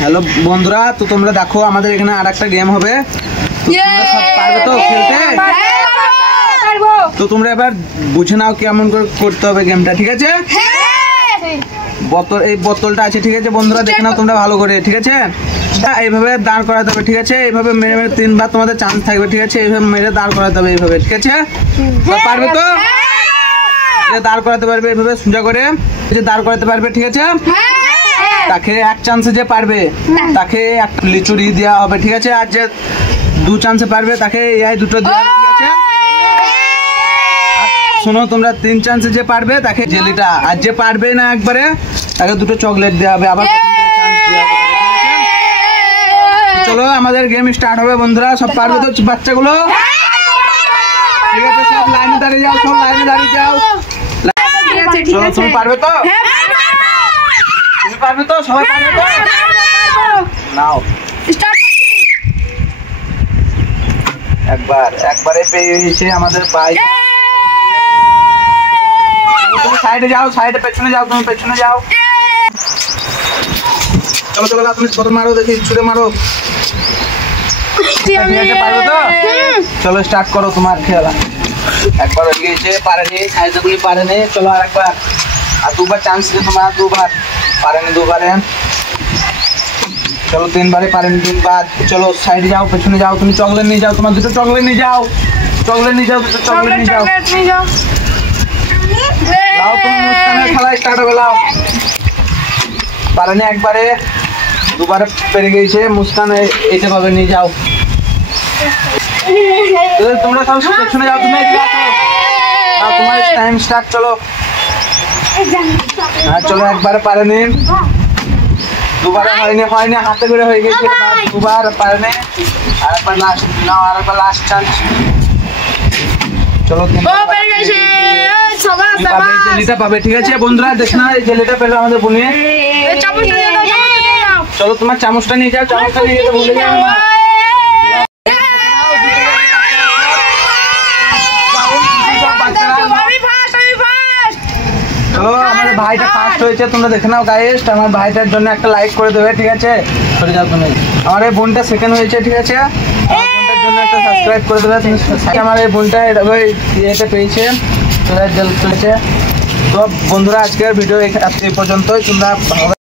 Hello বন্ধুরা, তো তোমরা দেখো আমাদের এখানে আর একটা গেম হবে। তোমরা সব পারবে তো খেলতে? তো তোমরা এবার বুঝে নাও কেমন করে করতে হবে গেমটা, ঠিক আছে? বোতল, এই বোতলটা আছে, ঠিক আছে বন্ধুরা? দেখে নাও তোমরা ভালো করে, ঠিক আছে? এইভাবে দাঁড় করাতে হবে, ঠিক আছে? এইভাবে মেরে মেরে 3 বার তোমাদের চান্স থাকবে, ঠিক আছে? এইভাবে মেরে দাঁড় করাতে হবে, এইভাবে, ঠিক আছে? পারবে তো? দাঁড় করাতে পারবে এইভাবে সোজা করে, দাঁড় করাতে পারবে, ঠিক আছে? তাকে এক চান্সে যে পারবে তাকে একটা লিচুড়ি দেওয়া হবে, ঠিক আছে? আর যে 2 চান্সে পারবে তাকে এই দুটো দেওয়া হবে, ঠিক আছে? শোনো তোমরা, 3 চান্সে যে পারবে তাকে জেলিটা, আর যে পারবে না একবারে তাকে 2টো চকলেট দেওয়া হবে। আবার চলো আমাদের গেম স্টার্ট হবে বন্ধুরা। সব পারবে তো বাচ্চাগুলো? ঠিক আছে, সব লাইনে দাঁড়িয়ে যাও, সব লাইনে দাঁড়িয়ে যাও। চলো, তুমি পারবে তো? তুমি পারবে তো? সবাই পারবে তো? নাও একবারে পেয়েছে আমাদের ভাই। তুমি সাইডে যাও, সাইডে পেছনে যাও, তুমি পেছনে যাও। চলো চলো, তুমি কত মারো দেখি, ছুটে মারো। পারবে তো? চলো স্টার্ট করো তোমার খেলা। একবার হয়ে গিয়েছে, পারেনি, সাইডগুলি পারেনি। চলো আর একবার, আর 2বার চান্স দিলে তোমার, 2বার পারেনি, 2বারে। চলো 3বারে পারেনি, 3বার। চলো সাইডে যাও, পেছনে যাও, তুমি চকলেট নিয়ে যাও, তোমার 2টো চকলেট নিয়ে যাও, চকলেট নিয়ে যাও, 2টো চকলেট নিয়ে যাও। লাও, তুমি মুস্কানের খেলা স্টার্ট হবে, লাও। পারেনি একবারে, 2বারে পেরে গিয়েছে মুস্কান, এইটা ভাবে নিয়ে যাও। তোমরা সব পেছনে যাও, তুমি তোমার টাইম স্টার্ট। চলো হ্যাঁ, চলো একবারে পারেনি, 2বারে হয়নি, হাতে করে হয়ে গেছে, 2বার পারেনি। আরেকবার লাস্ট নাও, আরেকবার লাস্ট চান্স। চলো জেলিটা পাবে, ঠিক আছে বন্ধুরা? দেখে না, এই জেলিটা পেলো আমাদের বুনিয়ে। চলো তোমার চামচটা নিয়ে যাও, চামচটা নিয়ে যেতে ভুলে যাও না। চলো, আমাদের ভাইটা ফার্স্ট হয়েছে, তোমরা দেখে নাও গাইস। আমার ভাইটার জন্য একটা লাইক করে দেবে, ঠিক আছে? সরে যাও তুমি। আমার এই বোনটা সেকেন্ড হয়েছে, ঠিক আছে? আমার বোনটার জন্য একটা সাবস্ক্রাইব করে দেবে তুমি। আমার এই বোনটা ইয়েটা পেয়েছে, চলেছে। তো বন্ধুরা, আজকের ভিডিও এই পর্যন্তই। তোমরা